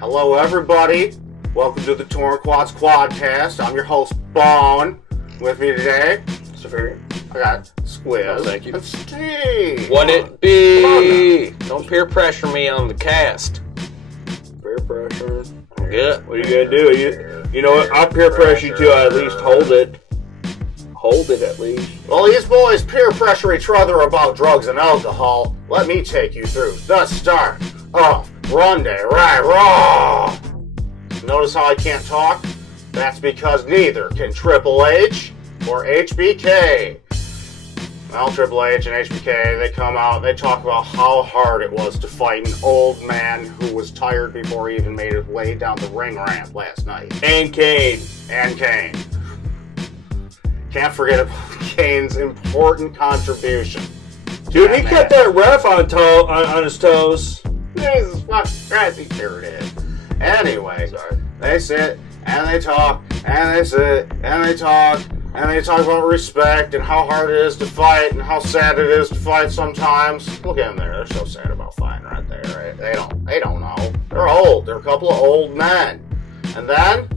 Hello, everybody. Welcome to the Torn Quads Quadcast. I'm your host, Boan. With me today, I got Squiz. Oh, thank you. And Steve. What it be? Don't peer pressure me on the cast. Peer pressure. Good. What are you gonna do? You know what? I peer pressure you to at least hold it. Hold it at least. Well, these boys peer pressure each other about drugs and alcohol. Let me take you through the start of Monday Raw. Notice how I can't talk? That's because neither can Triple H or HBK. Well, Triple H and HBK, they come out, they talk about how hard it was to fight an old man who was tired before he even made his way down the ring ramp last night. And Kane. Can't forget about Kane's important contribution. Dude, he kept that ref on his toes. Jesus fucking Christ, here it is. Anyway, they sit and they talk and they sit and they talk and they talk about respect and how hard it is to fight and how sad it is to fight sometimes. Look at them there; they're so sad about fighting right there. Right? They don't know. They're old. They're a couple of old men. And then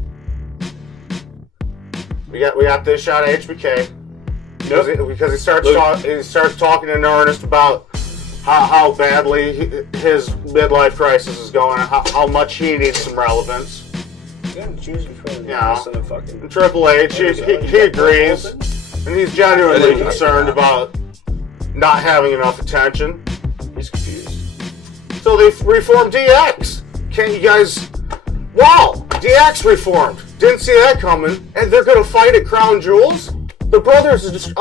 we got this shot of HBK because he starts talking in earnest about how badly his midlife crisis is going, how much he needs some relevance. You gotta choose between and Triple H, he agrees, and he's genuinely concerned about not having enough attention. He's confused. So they reformed DX. Can't you guys... Wow! DX reformed. Didn't see that coming. And they're gonna fight at Crown Jewels? The brothers are just...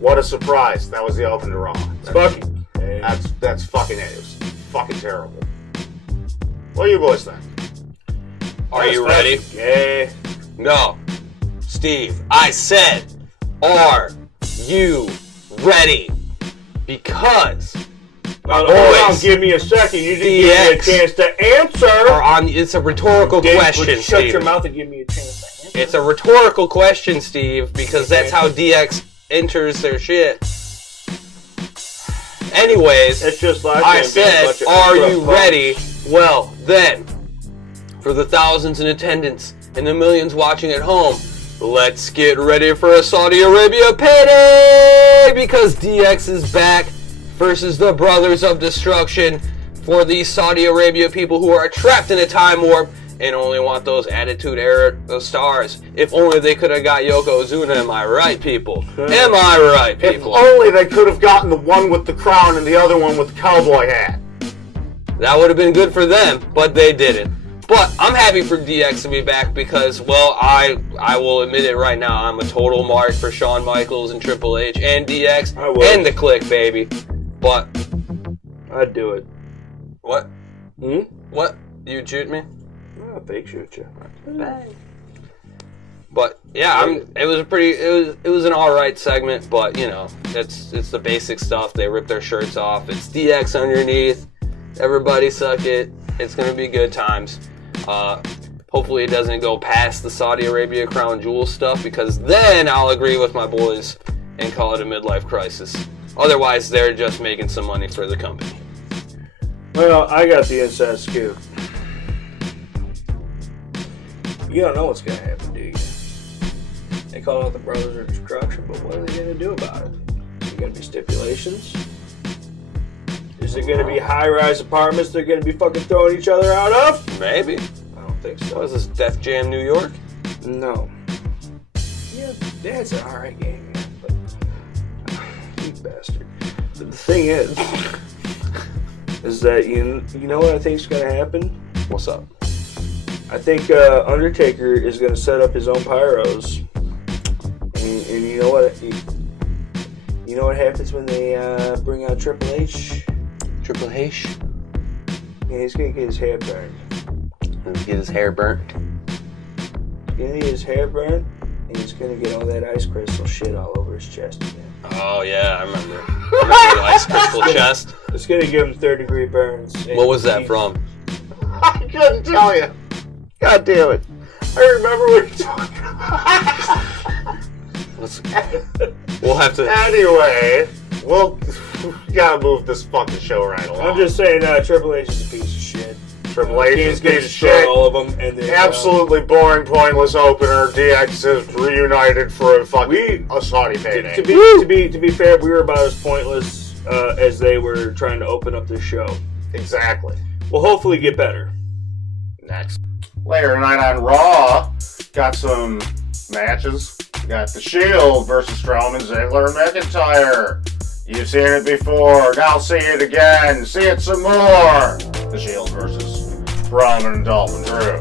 What a surprise. That was the open to Raw. That's fucking it. It was fucking terrible. What do you boys think? Are you ready? Yeah. No. Steve, I said, are you ready? Because Hold on, give me a second. You didn't give me a chance to answer. It's a rhetorical question, Shut Steve. your mouth and give me a chance to answer. It's a rhetorical question, Steve, because that's how DX enters their shit. Anyways, it's just like I said, are you ready? Well, then, for the thousands in attendance and the millions watching at home, let's get ready for a Saudi Arabia payday! Because DX is back versus the Brothers of Destruction for the Saudi Arabia people who are trapped in a time warp and only want those Attitude Era stars. If only they could have got Yokozuna, am I right, people? Am I right, people? If only they could have gotten the one with the crown and the other one with the cowboy hat. That would have been good for them, but they didn't. But I'm happy for DX to be back because, well, I will admit it right now, I'm a total mark for Shawn Michaels and Triple H and DX and the Click, baby. But I'd do it. What? What? You'd shoot me? I'll fake shoot you. But yeah, it was an alright segment, but you know, it's the basic stuff. They rip their shirts off. It's DX underneath. Everybody suck it. It's gonna be good times. Hopefully it doesn't go past the Saudi Arabia Crown Jewel stuff, because then I'll agree with my boys and call it a midlife crisis. Otherwise, they're just making some money for the company. Well, I got the inside scoop. You don't know what's going to happen, do you? They call out the Brothers of Destruction, but what are they going to do about it? Is there going to be stipulations? Is there going to be high-rise apartments they're going to be fucking throwing each other out of? Maybe. I don't think so. What is this, Def Jam New York? No. Yeah, that's an alright game, man, but... You bastard. But the thing is that you know what I think is going to happen? What's up? I think Undertaker is going to set up his own pyros, and you know what? You know what happens when they bring out Triple H? Triple H? Yeah, he's going to get his hair burned. Get his hair burnt. He's going to get his hair burned, and he's going to get all that ice crystal shit all over his chest again. Oh yeah, I remember. The ice crystal chest. It's going to give him third-degree burns. What was that from? I couldn't tell you. God damn it. I remember what you're talking about. We'll have to... Anyway, we gotta move this fucking show right along. I'm just saying Triple H is a piece of shit. Triple H is going to destroy shit. All of them, and then absolutely boring, pointless opener. DX is reunited for a Saudi payday. To be fair, we were about as pointless as they were trying to open up this show. Exactly. We'll hopefully get better. Next. Later tonight on Raw, got some matches. We got The Shield versus Strowman, Ziggler, and McIntyre. You've seen it before. Now see it again. See it some more. The Shield versus Braun and Dolphin Drew.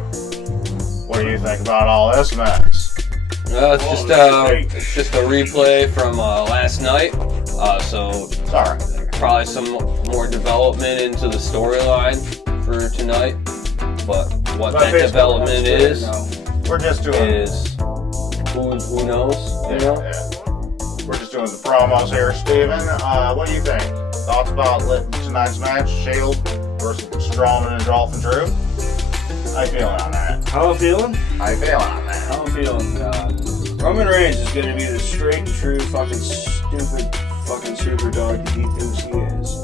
What do you think about all this mess? It's just a replay from last night. So Sorry. probably some more development into the storyline for tonight. But what that development is We're just doing who knows? You know? Yeah. We're just doing the promos here, Steven. What do you think? Thoughts about tonight's match, Shield versus Strowman and Dolphin Drew? How you feeling on that? How I'm feeling? How you feeling on that? How I'm feeling? Roman Reigns is going to be the straight and true fucking stupid fucking super dog that he thinks he is.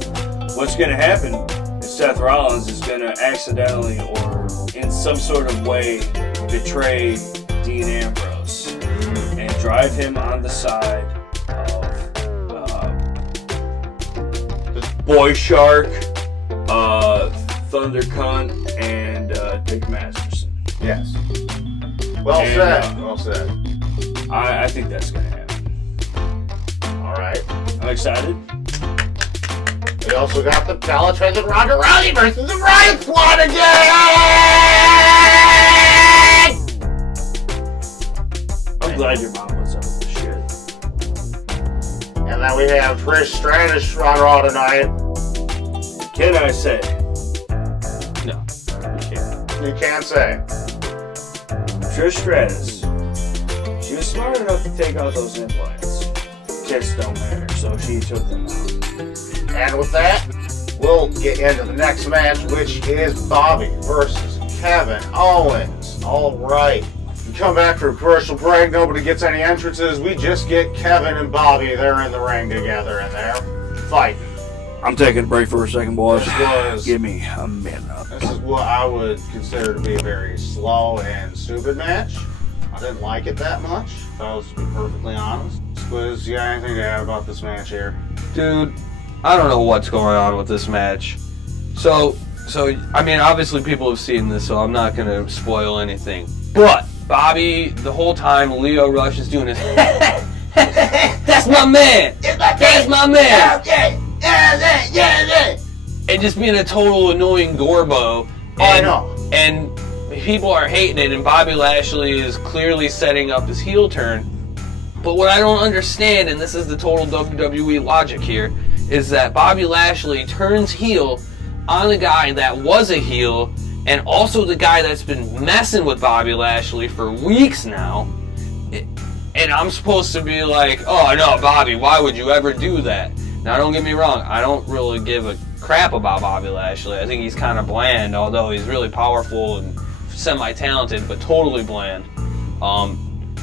What's going to happen is Seth Rollins is going to accidentally or in some sort of way betray Dean Ambrose and drive him on the side of Boy Shark, Thunder Cunt, and Dick Masterson. Yes. Well said. Well said. I think that's going to happen. All right. I'm excited. We also got the Bellatrix and Ronda Rousey versus the ReQuad again! I'm glad your mom was up with this shit. And then we have Trish Stratus on Raw tonight. Can I say? No, you can't. You can't say. Trish Stratus, she was smart enough to take out those implants. Kids don't matter, so she took them out. And with that, we'll get into the next match, which is Bobby versus Kevin Owens. All right. We come back from commercial break. Nobody gets any entrances. We just get Kevin and Bobby. They're in the ring together, and they're fighting. I'm taking a break for a second, boys. Was- Give me a minute. This is what I would consider to be a very slow and stupid match. I didn't like it that much, if I was to be perfectly honest. Squiz, you got anything to add about this match here? Dude, I don't know what's going on with this match. So I mean, obviously people have seen this, so I'm not gonna spoil anything. But Bobby, the whole time, Leo Rush is doing his. That's my man. That's my man. And just being a total annoying Gorbo. I know. And people are hating it, and Bobby Lashley is clearly setting up his heel turn. But what I don't understand, and this is the total WWE logic here, is that Bobby Lashley turns heel on a guy that was a heel, and also the guy that's been messing with Bobby Lashley for weeks now. And I'm supposed to be like, oh no, Bobby, why would you ever do that? Now don't get me wrong, I don't really give a crap about Bobby Lashley. I think he's kind of bland, although he's really powerful and semi-talented, but totally bland.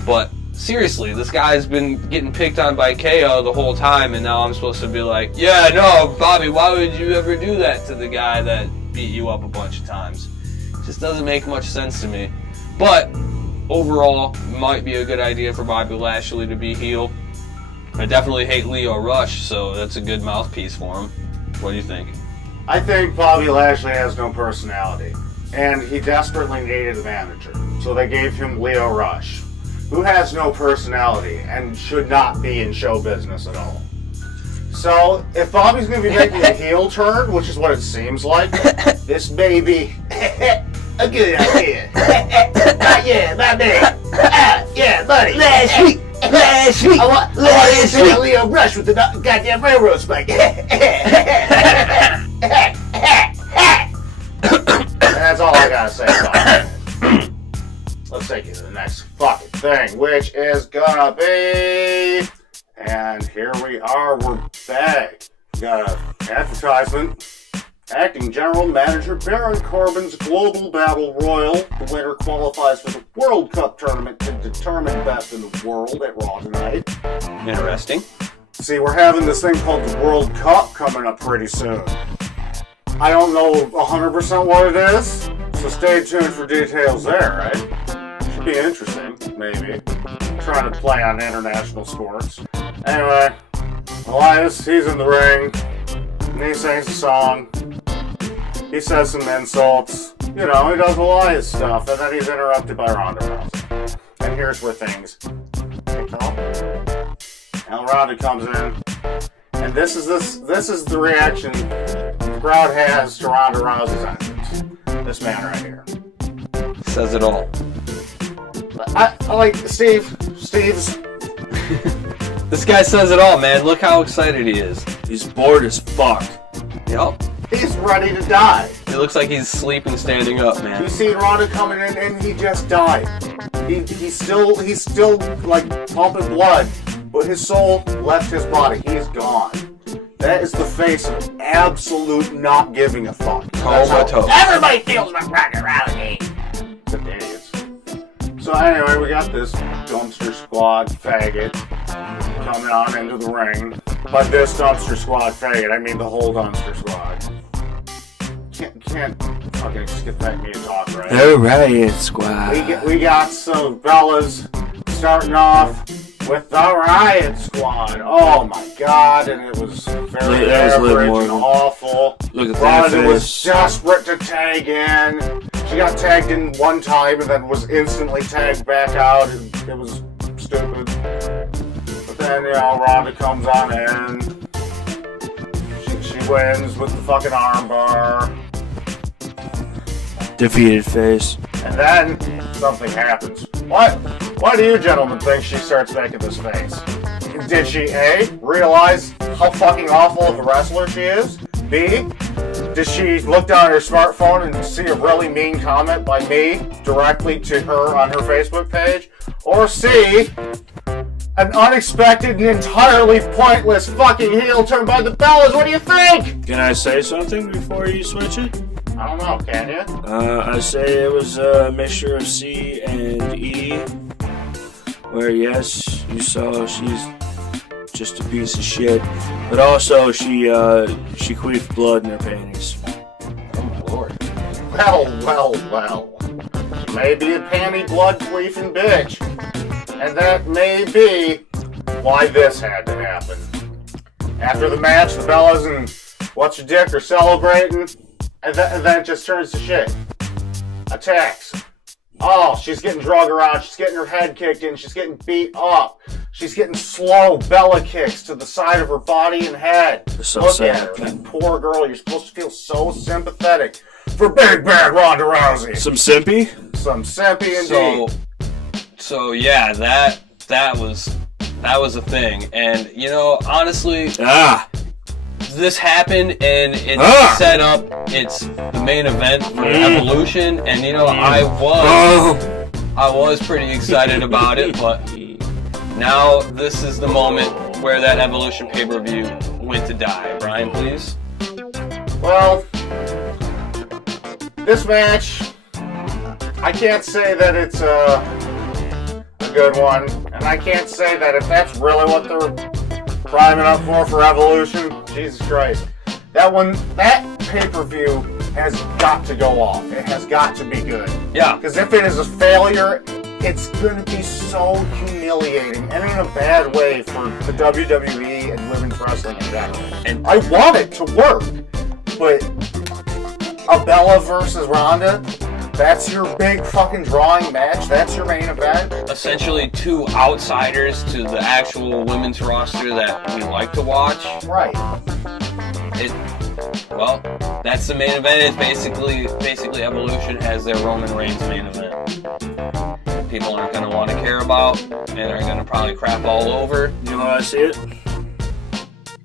But seriously, this guy's been getting picked on by KO the whole time, and now I'm supposed to be like, yeah, no, Bobby, why would you ever do that to the guy that beat you up a bunch of times? It just doesn't make much sense to me. But overall, might be a good idea for Bobby Lashley to be heel. I definitely hate Leo Rush, so that's a good mouthpiece for him. What do you think? I think Bobby Lashley has no personality, and he desperately needed a manager. So they gave him Leo Rush, who has no personality and should not be in show business at all. So if Bobby's going to be making a heel turn, which is what it seems like, this may be a good idea. Yeah, my man. Yeah, buddy. Last week. I want to see a Leo Rush with the goddamn railroad spike. And that's all I gotta say about it. Let's take you to the next fucking thing, which is gonna be... And here we are, we're back. We got an advertisement. Acting General Manager Baron Corbin's Global Battle Royal. The winner qualifies for the World Cup tournament to determine best in the world at Raw tonight. Interesting. See, we're having this thing called the World Cup coming up pretty soon. I don't know 100% what it is, so stay tuned for details there, right? Should be interesting, maybe. Trying to play on international sports. Anyway, Elias, he's in the ring, and he sings a song. He says some insults. You know, he does Elias stuff, and then he's interrupted by Ronda Rousey. And here's where things pick up. And Ronda comes in, and this is the reaction the crowd has to Ronda Rousey's entrance. This man right here says it all. I like Steve's. This guy says it all, man. Look how excited he is. He's bored as fuck. Yup. He's ready to die. It looks like he's sleeping standing up, man. You see Ronda coming in, and he just died. He's still like pumping blood, but his soul left his body. He's gone. That is the face of absolute not giving a fuck. Comatose. Everybody feels about Ronda Rousey. Except idiots. So anyway, we got this dumpster squad faggot coming on into the ring. By this dumpster squad faggot, I mean the whole dumpster squad. Can't fucking skip that me to talk, right? The Riot Squad. We got some fellas starting off with the Riot Squad. Oh my god, and it was very average and awful. Look at Ronda that face. was desperate to tag in. She got tagged in one time and then was instantly tagged back out. It was stupid. But then, you know, Ronda comes on in. She wins with the fucking armbar. Defeated face. And then something happens. Why do you gentlemen think she starts making this face? Did she A, realize how fucking awful of a wrestler she is? B, did she look down at her smartphone and see a really mean comment by me directly to her on her Facebook page? Or C, an unexpected and entirely pointless fucking heel turn by the Bellas? What do you think? Can I say something before you switch it? I don't know, can you? I say it was a mixture of C and E. Where yes, you saw she's just a piece of shit, but also she queefed blood in her panties. Oh my lord. Well. Maybe a panty blood queefing bitch. And that may be why this had to happen. After the match, the Bellas and What's Your Dick are celebrating, and then it just turns to shit. Attacks. Oh, she's getting drugged around, she's getting her head kicked in, she's getting beat up. She's getting slow Bella kicks to the side of her body and head. So Look sad. at her, that poor girl. You're supposed to feel so sympathetic for Big Bad Ronda Rousey. Some simpy? Some simpy indeed. So yeah, that was a thing, and you know, honestly, this happened, and it's set up. It's the main event for Evolution, and you know, I was pretty excited about it, but now this is the moment where that Evolution pay-per-view went to die. Brian, please. Well, this match, I can't say that it's a good one, and I can't say that if that's really what they're priming up for Evolution, Jesus Christ. That pay-per-view has got to go off. It has got to be good. Yeah. Because if it is a failure, it's going to be so humiliating, and in a bad way for the WWE and women's wrestling in general. And I want it to work, but a Bella versus Ronda, that's your big fucking drawing match? That's your main event? Essentially two outsiders to the actual women's roster that we like to watch. Right. Well, that's the main event. It's basically Evolution as their Roman Reigns main event. People aren't going to want to care about, and are going to probably crap all over. You know how I see it?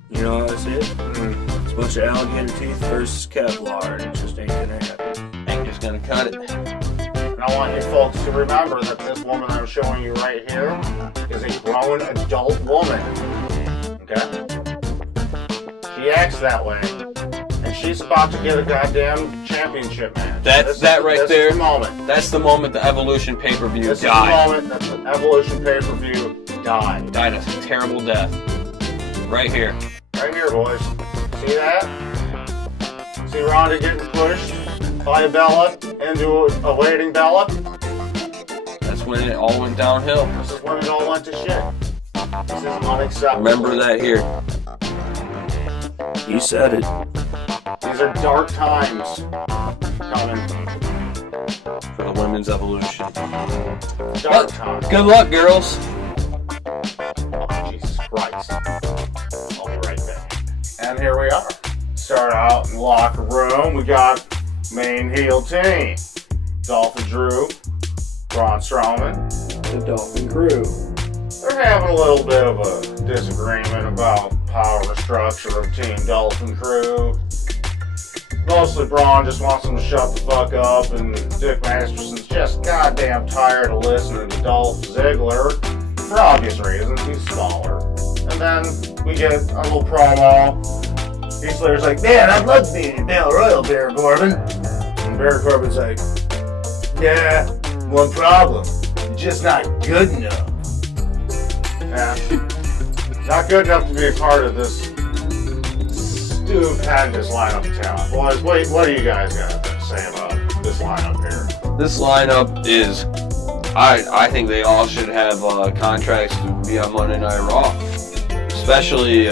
It's a bunch of alligator teeth versus Kevlar, and it just ain't gonna happen. Ain't just going to cut it. And I want you folks to remember that this woman I'm showing you right here is a grown adult woman. Okay? She acts that way. And she's about to get a goddamn championship match. That's the moment. That's the moment the Evolution pay-per-view This died. is the moment that the Evolution pay-per-view died. Died a terrible death. Right here. Right here, boys. See that? See Ronda getting pushed by Bella into a waiting Bella. That's when it all went downhill. This is when it all went to shit. This is unacceptable. Remember that here. You said it. These are dark times coming. For the women's evolution. Dark times. Good luck, girls. Oh, Jesus Christ. I'll be right back. And here we are. Start out in the locker room. We got main heel team. Dolphin Drew, Braun Strowman. The Dolphin Crew. They're having a little bit of a disagreement about power structure of Team Dolphin Crew. Mostly Braun just wants them to shut the fuck up, and Dick Masterson's just goddamn tired of listening to Dolph Ziggler. For obvious reasons, he's smaller. And then we get a little promo. Heath Slater's like, man, I'd love to be in your Battle Royal, Baron Corbin. And Baron Corbin's like, yeah, one problem. You're just not good enough. Yeah. Not good enough to be a part of this stupendous lineup of talent. Boys, what do you guys got to say about this lineup here? This lineup is, I think they all should have contracts to be on Monday Night Raw. Especially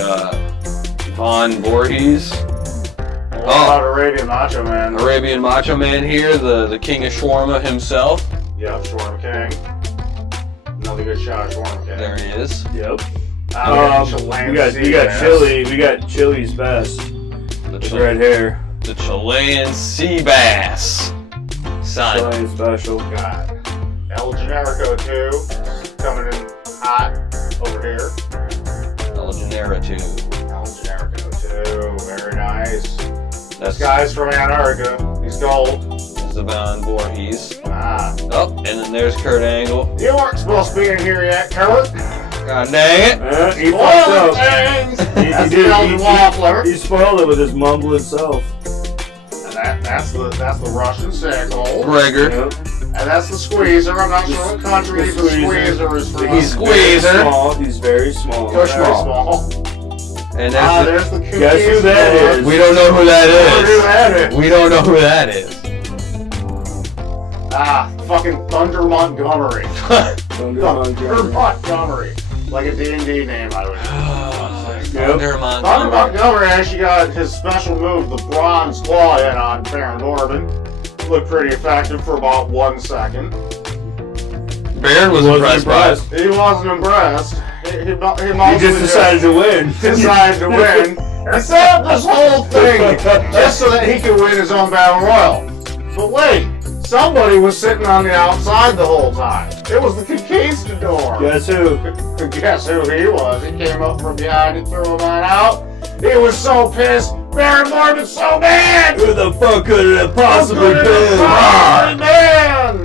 Von Voorhees. What about Arabian Macho Man? Arabian Macho Man here, the king of shawarma himself. Yep, Shawarma King. Another good shot of Shawarma King. There he is. Yep. We We got Chili. We got Chili's best. The His red hair. The Chilean sea bass. Son. Chilean special. Got El Generico too, coming in hot over here. El Genera too. El Generico too, very nice. That's This guy's from Antarctica. He's gold. Von Voorhees. Ah. Oh, and then there's Kurt Angle. You weren't supposed to be in here yet, Kurt. God dang it. He fucked Spoiling up. things! That's He the Elgin Waffler. He spoiled it with his mumbling self. And that's the Russian sickle. Gregor. Yep. And that's the Squeezer. I'm not sure what country the Squeezer is from. He's very Squeezer. small. He's very small. Very small. And There's the Guess who that is? we don't know who that Who is. that is? We don't know who that is. Fucking Thunder Montgomery. Thunder Thunder Montgomery. Like a D&D name, I would say. Thunder Thunder Montgomery. Montgomery actually got his special move, the Bronze Claw, in on Baron Corbin. Looked pretty effective for about 1 second. Baron was impressed by it. He wasn't impressed. He just decided to win. Decided to win. He set up this whole thing just so that he could win his own Battle Royal. But wait, somebody was sitting on the outside the whole time. It was the conquistador. Guess who? Guess who he was? He came up from behind and threw him on out. He was so pissed. Baron Corbin's so mad. Who the fuck could it have possibly been? Man!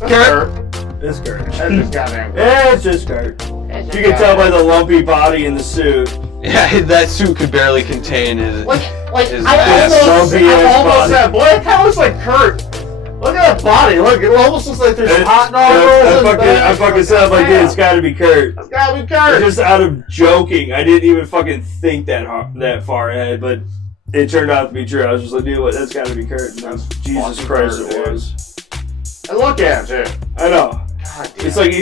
Kurt. It's Kurt. That's just goddamn Kurt. Yeah, it's just Kurt. You can tell by the lumpy body in the suit. Yeah, that suit could barely contain his. Like His I ass. almost Lumpy ass said, body. boy, it kind of looks like Kurt. Look at that body. Look, it almost looks like there's hot I dogs. fucking said, like, dude, it's gotta be Kurt. It's gotta be Kurt. Just out of joking, I didn't even fucking think that far ahead, but it turned out to be true. I was just like, dude, what? That's gotta be Kurt. And that's Jesus fucking Christ, Kurt, it dude. was. And look at him, too. I know. God damn. It's like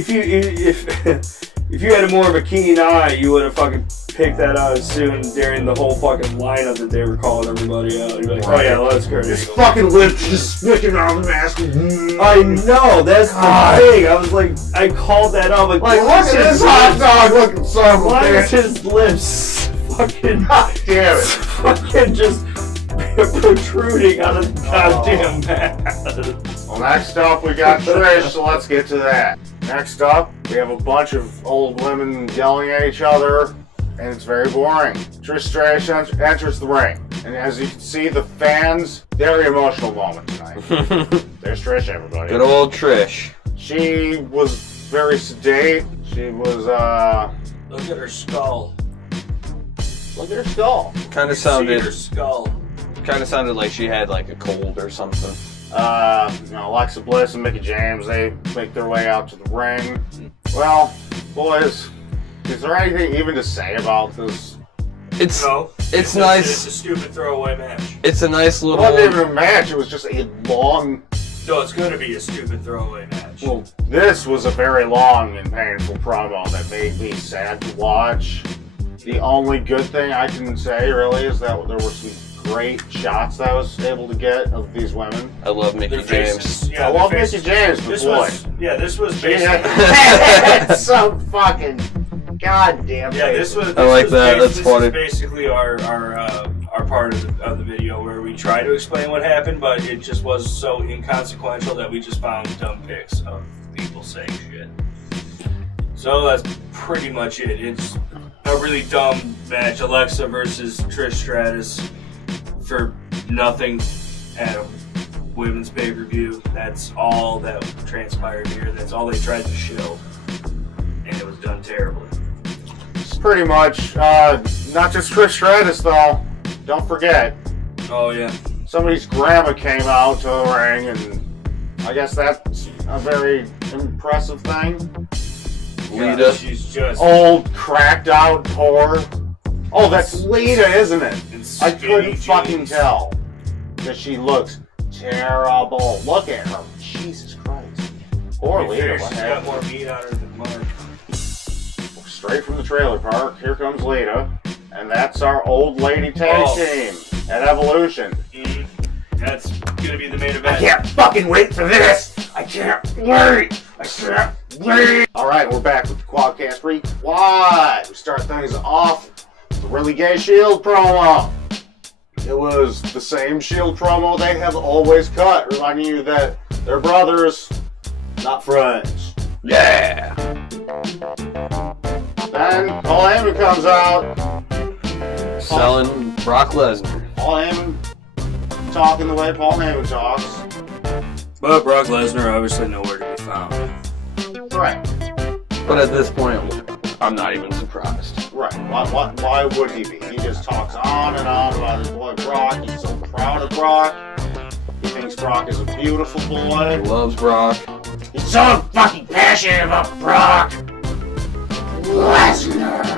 if you had more of a keen eye, you would have fucking picked that out as soon during the whole fucking lineup that they were calling everybody out. You'd be like, oh yeah, well, that's Kurt His Angle. fucking lips just sticking out of the mask. I know, that's the thing. I was like, I called that out. Like, Like, look at this hot dog looking son of a Why is bitch. his lips fucking, God damn it. fucking just protruding out of the goddamn mask? Well, next up, we got Trish, so let's get to that. Next up, we have a bunch of old women yelling at each other, and it's very boring. Trish Stratus enters the ring, and as you can see, the fans, very emotional moment tonight. There's Trish, everybody. Good old Trish. She was very sedate. She was, Look at her skull. look at her skull. Kind of See sounded. her skull. Kind of sounded like she had like a cold or something. Alexa Bliss and Mickie James, they make their way out to the ring. Well, boys, is there anything even to say about this It's No, it's nice. It's a stupid throwaway match. It's a nice It little. wasn't even a match. It was just a long. No, it's going to be a stupid throwaway match. Well, this was a very long and painful promo that made me sad to watch. The only good thing I can say really is that there were some great shots that I was able to get of these women. I love Mickey Their James. faces, yeah, I their love faces. Mickey James, but This boy. this was basically. It's so fucking goddamn. Yeah, this was. I like that. That's this funny. is basically our part of the video where we try to explain what happened, but it just was so inconsequential that we just found dumb pics of people saying shit. So that's pretty much it. It's a really dumb match. Alexa versus Trish Stratus for nothing at a women's pay-per-view. That's all that transpired here. That's all they tried to show, and it was done terribly. It's pretty much not just Trish Stratus though. Don't forget, Oh yeah. somebody's grandma came out to the ring, and I guess that's a very impressive thing. Lita. She's just Old, cracked out whore. Oh, that's Lita, isn't it? in I skinny couldn't fucking jeans. tell that she looks terrible. Look at her. Jesus Christ. Poor To be Lita, fair, what she's got happened? more meat on her than mine. Straight from the trailer park, here comes Lita. And that's our old lady tag team at Evolution. That's gonna be the main event. I can't fucking wait for this! I can't wait! I can't wait! Alright, we're back with the Quadcast ReQuad. We start things off with a really gay Shield promo. It was the same Shield promo they have always cut, reminding you that they're brothers, not friends. Yeah. Then Paul Heyman comes out. Selling Brock Lesnar. Paul Heyman talking the way Paul Heyman talks. But Brock Lesnar obviously nowhere to be found. Right. But at this point, I'm not even surprised. Right. Why would he be? He just talks on and on about his boy Brock. He's so proud of Brock. He thinks Brock is a beautiful He boy. loves Brock. He's so fucking passionate about Brock Lesnar.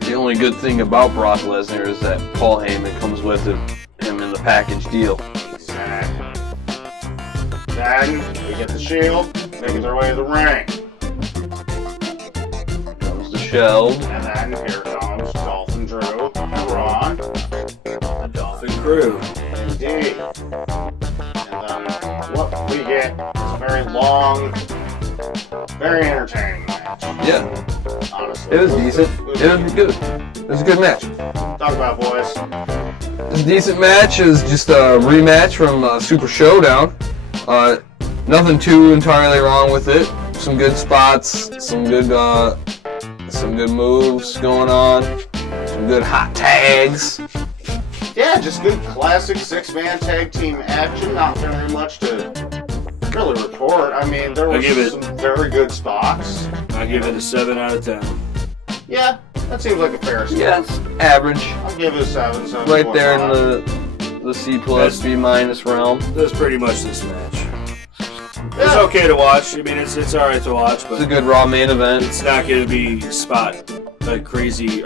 The only good thing about Brock Lesnar is that Paul Heyman comes with him in the package deal. Exactly. Then we get the Shield, making their way to the ring. Comes the Sheld. And then here comes Dolphin Drew and Braun. The Dolphin Crew. Indeed. And then what we get is a very long, very entertaining match. Yeah, Honestly. it was decent. It was good. It was a good match. Talk about it, boys. It was a decent match. It was just a rematch from Super Showdown. Nothing too entirely wrong with it. Some good spots, some good moves going on, some good hot tags. Yeah, just good classic six-man tag team action. Not very much to really report. I mean, there was some very good spots. I give it a 7 out of 10. Yeah, that seems like a fair score. Yes, average. I'll give it a 7. Right there in the C plus B minus realm. That's pretty much this match. Yeah. It's okay to watch. I mean, it's alright to watch, It's a but good Raw main event. it's not going to be spot like crazy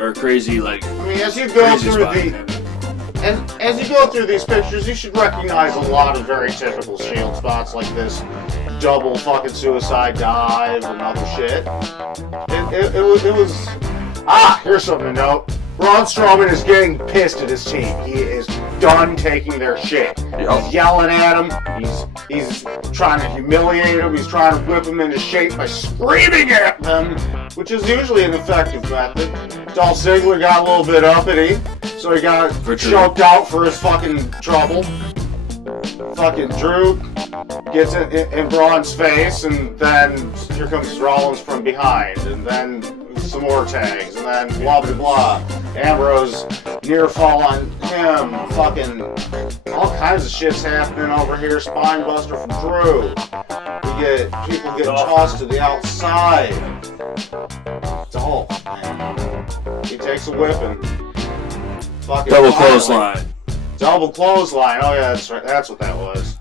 like. I mean, as you go crazy through spot. as you go through these pictures, you should recognize a lot of very typical Shield spots like this double fucking suicide dive and other shit. It was. Ah, here's something to note. Braun Strowman is getting pissed at his team. He is done taking their shit. He's yelling at him. He's trying to humiliate him. He's trying to whip him into shape by screaming at them, which is usually an effective method. Dolph Ziggler got a little bit uppity, so he got choked out for his fucking trouble. Fucking Drew gets it in Braun's face, and then here comes Rollins from behind, and then some more tags, and then blah blah blah. Ambrose near fall on him. Fucking all kinds of shit's happening over here. Spine buster from Drew. People getting tossed to the outside. Dolph, man. He takes a whipping. Fucking Double clothesline. Double clothesline. Oh yeah, that's right. That's what that was.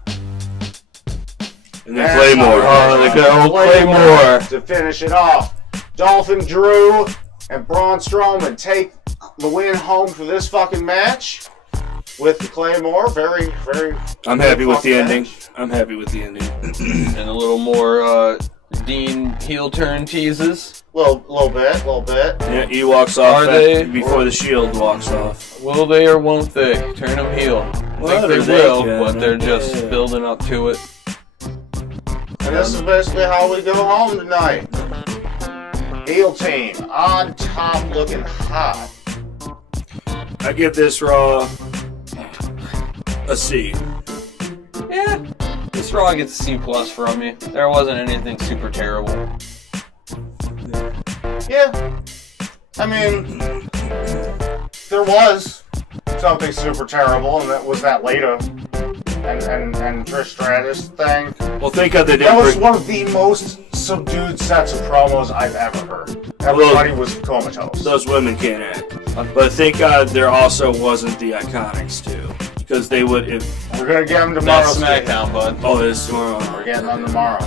And then Claymore. Oh, the good old Claymore. To finish it off. Dolphin Drew and Braun Strowman take the win home for this fucking match with the Claymore. Very, very. I'm happy with the match. ending. I'm happy with the ending. And a little more Dean heel turn teases. Little bit. Yeah, he walks off Are they? before the Shield walks off. Will they or won't they turn him heel? I Well, think they will, can. but they're just building up to it. And this is basically how we go home tonight. Heel team on top, looking hot. I give this Raw a C. Yeah, this Raw gets a C+ from me. There wasn't anything super terrible. Yeah. I mean, there was something super terrible, and that was that Lita and Trish Stratus thing. Well, thank God they That didn't was bring... one of the most subdued sets of promos I've ever heard. Everybody was comatose. Those women can't act. But thank God there also wasn't the Iconics, too. Because they would... We're gonna get them tomorrow. That's SmackDown, bud. Oh, it is tomorrow. We're getting them tomorrow.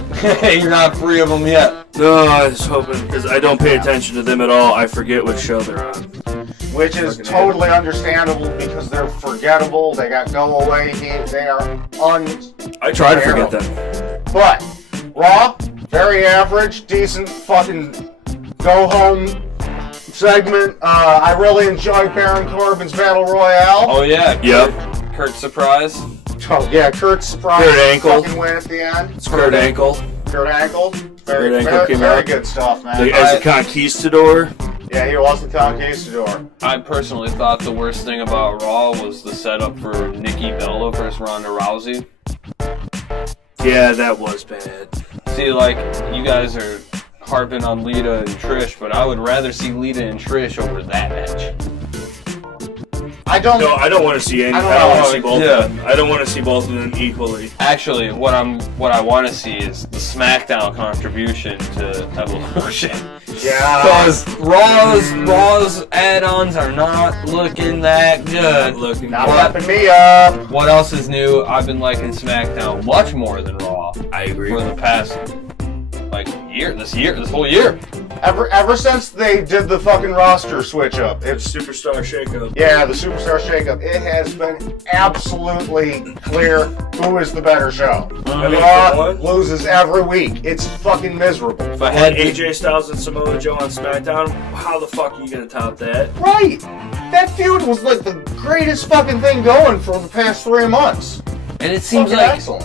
You're not free of them yet. No, I was hoping... Because I don't pay attention to them at all. I forget what show they're on. Which is totally understandable because they're forgettable. They got go away. They are I try to forget them. But Raw, very average, decent fucking go home segment. I really enjoyed Baron Corbin's Battle Royale. Oh yeah. Yep. Kurt surprise. Oh yeah, Kurt's surprise Kurt Angle. fucking win at the end. It's Kurt Angle. Kurt Angle. Very, Kurt Angle very, came very out. good stuff, man. As a conquistador. Yeah, he was the conquistador. I personally thought the worst thing about Raw was the setup for Nikki Bella versus Ronda Rousey. Yeah, that was bad. See, like, you guys are harping on Lita and Trish, but I would rather see Lita and Trish over that match. I don't. No, I don't want to see any. I don't I don't want know. to see both Yeah. of them. I don't want to see both of them equally. Actually, what I want to see is the SmackDown contribution to Evolution. Yeah. Because Raw's add-ons are not looking that good. Not wrapping me up. What else is new? I've been liking SmackDown much more than Raw I agree. for the past this whole year. Ever since they did the fucking roster switch up, it's Superstar shakeup. yeah, the superstar shakeup. It has been absolutely clear who is the better show. I mean, Raw for one- loses every week. It's fucking miserable. If I Had had AJ Styles and Samoa Joe on SmackDown, how the fuck are you gonna top that? Right. That feud was like the greatest fucking thing going for the past 3 months. and it seems Fucking like excellent.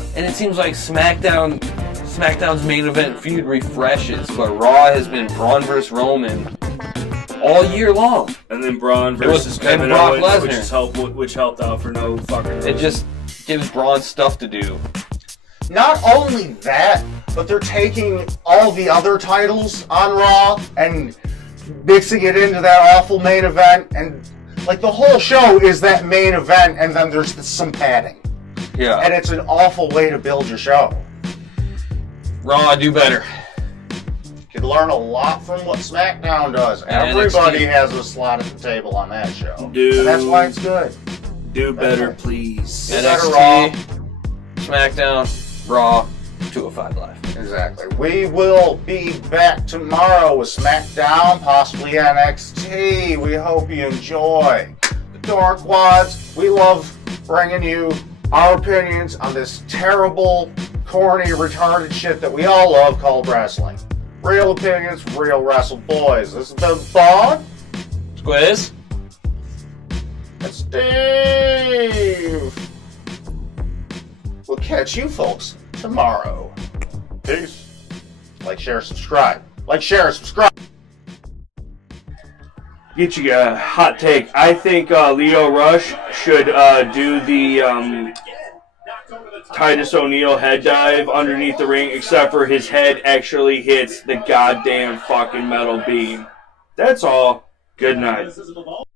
SmackDown's main event feud refreshes, but Raw has been Braun versus Roman all year long. And then Braun It was- versus and Kevin Brock Owens, Lesnar. which helped out for no fucking reason. It just gives Braun stuff to do. Not only that, but they're taking all the other titles on Raw and mixing it into that awful main event, and like the whole show is that main event, and then there's some padding, Yeah. and it's an awful way to build your show. Raw, do better. You can learn a lot from what SmackDown does. And Everybody NXT. has a slot at the table on that show, Dude. and that's why it's good. Do better, please. Yeah. Better NXT, SmackDown, Raw, 205 Live. Exactly. We will be back tomorrow with SmackDown, possibly NXT. We hope you enjoy the ReQuads. We love bringing you our opinions on this terrible, corny, retarded shit that we all love called wrestling. Real opinions, real wrestle boys. This has been Boan Squiz. and Steve. We'll catch you folks tomorrow. Peace. Like, share, subscribe. Like, share, subscribe. Get you a hot take. I think Leo Rush should do the Titus O'Neil head dive underneath the ring, except for his head actually hits the goddamn fucking metal beam. That's all. Good night.